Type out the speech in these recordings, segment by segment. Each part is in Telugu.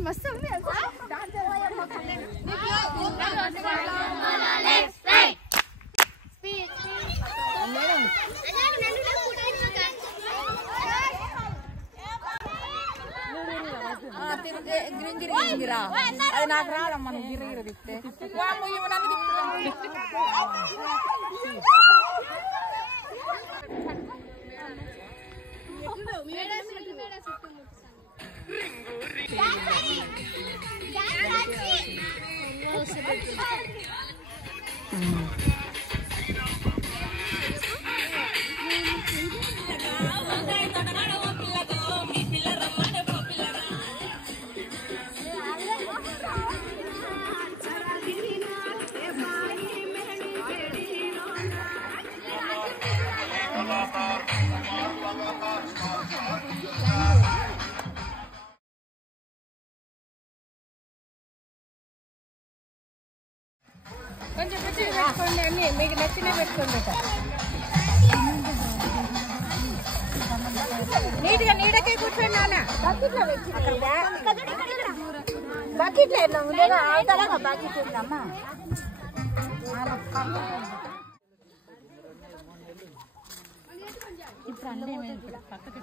మస్తు గిరిగిరా అది నాకు రాదమ్మా నువ్వు గిరిగిర తిప్తే కొంచెం పెట్టుకోండి అన్ని మీకు నచ్చినవి పెట్టుకోండి నీట్గా నీడకే కూర్చోండి నాన్న బకెట్ లేదు బకెట్ ఉందమ్మా ఇప్పుడు అన్నీ పక్కకి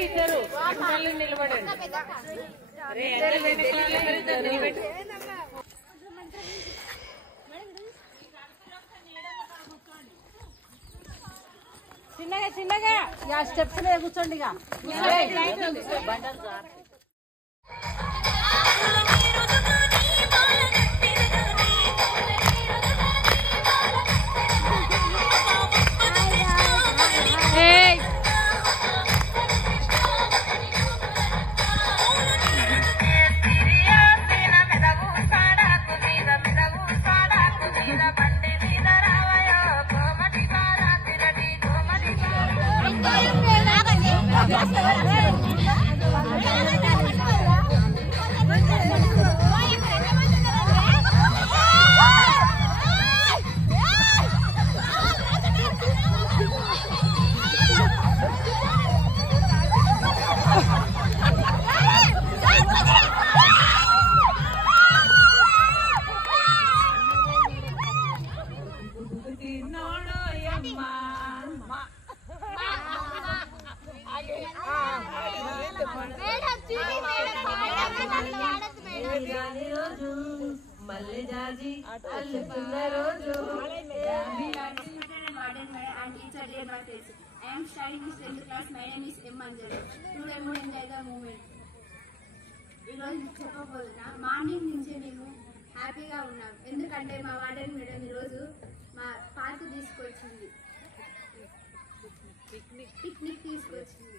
ఇద్దరు నిలబడండి చిన్నగా చిన్నగా స్టెప్స్ కూర్చోండి ఇక I am studying in 10th class. My name is M. Anjali. Today we will enjoy the moment. ఈరోజు చెప్పబోతున్నా మార్నింగ్ నుంచే మేము హ్యాపీగా ఉన్నాం ఎందుకంటే మా వార్డెన్ మేడం ఈరోజు మా పార్కు తీసుకొచ్చింది పిక్నిక్ తీసుకొచ్చింది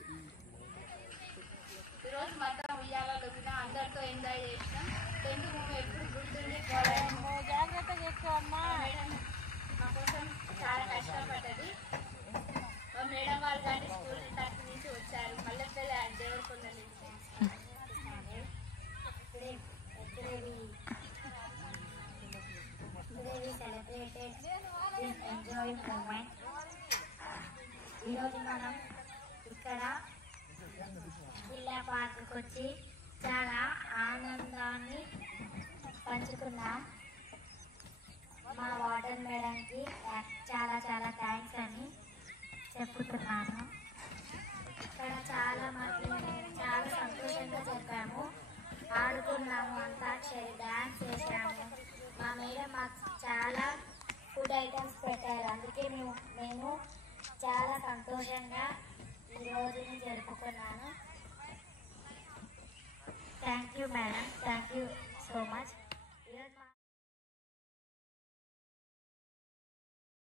ఈరోజు మొత్తం ఉయ్యాలలో అందరితో ఎంజాయ్ చేసినాం 10th మూవీ ఎప్పుడు గుర్తుండి జాగ్రత్తగా చేసుకోమ్మా మేడం మా కోసం చాలా కష్టపడ్డది మేడం వాళ్ళు కానీ స్కూల్ తరఫు నుంచి వచ్చారు మల్లెపల్లి దేవరకొండ నుంచి ఈరోజు మనం ఇక్కడ పిల్ల పార్కుకి వచ్చి చాలా ఆనందాన్ని పంచుకున్నాం మా వార్డెన్ మేడంకి చాలా చాలా థ్యాంక్స్ అని చెప్పుతున్నాను ఇక్కడ చాలా చాలా సంతోషంగా చెప్పాము ఆడుకున్నాము అంతాక్షరి డ్యాన్స్ చేసాము మా మేడం మాకు చాలా ఫుడ్ ఐటమ్స్ పెట్టారు అందుకే మేము చాలా సంతోషంగా ఈ రోజుని జరుపుకున్నాను thank you madam thank you so much